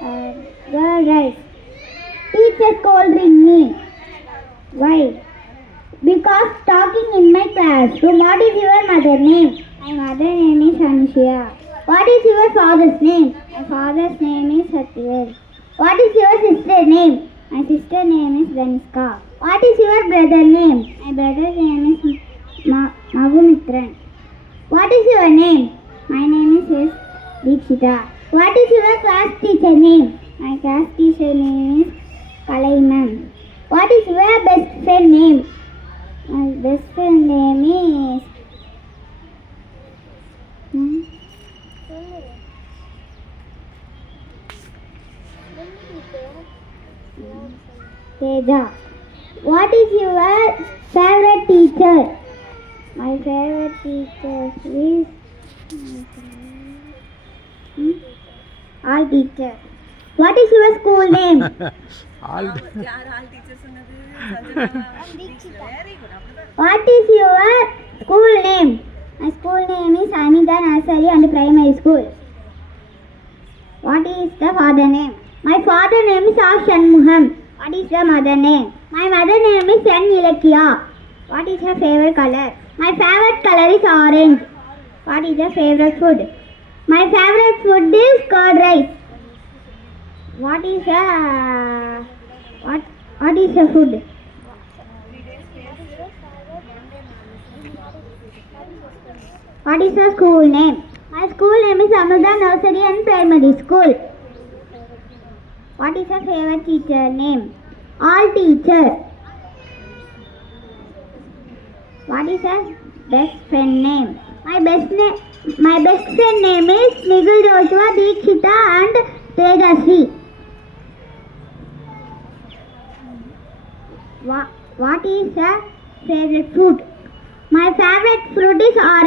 Girl rice. Teacher scolding me. Why? Because talking in my classroom. What is your mother name? My mother name is Anushya. What is your father's name? My father's name is Satyavel. What is your sister's name? My sister's name is Daniska. What is your brother's name? My brother's name is Magumitran. What is your name? My name is S. Dikshita. What is your class teacher name? My class teacher name is Kalaiman. What is your best friend name? My best friend name is Teja. What is your favorite teacher? My favorite teacher is all teacher. What is your school name? all What is your school name? My school name is Amida Nursery and Primary School. What is the father name? My father name is Ashan Muham. What is the mother name? My mother name is N Ilakya. What is your favorite color? My favorite color is orange. What is your favorite food? My favorite food is curd rice. What is the food? What is your school name? My school name is Amida Nursery and Primary School. What is your favorite teacher name? All teacher. What is your best friend name? My best friend name is Miguel Joshua, Dikshita and Tejasvi. What is your favorite fruit? My favorite fruit is orange.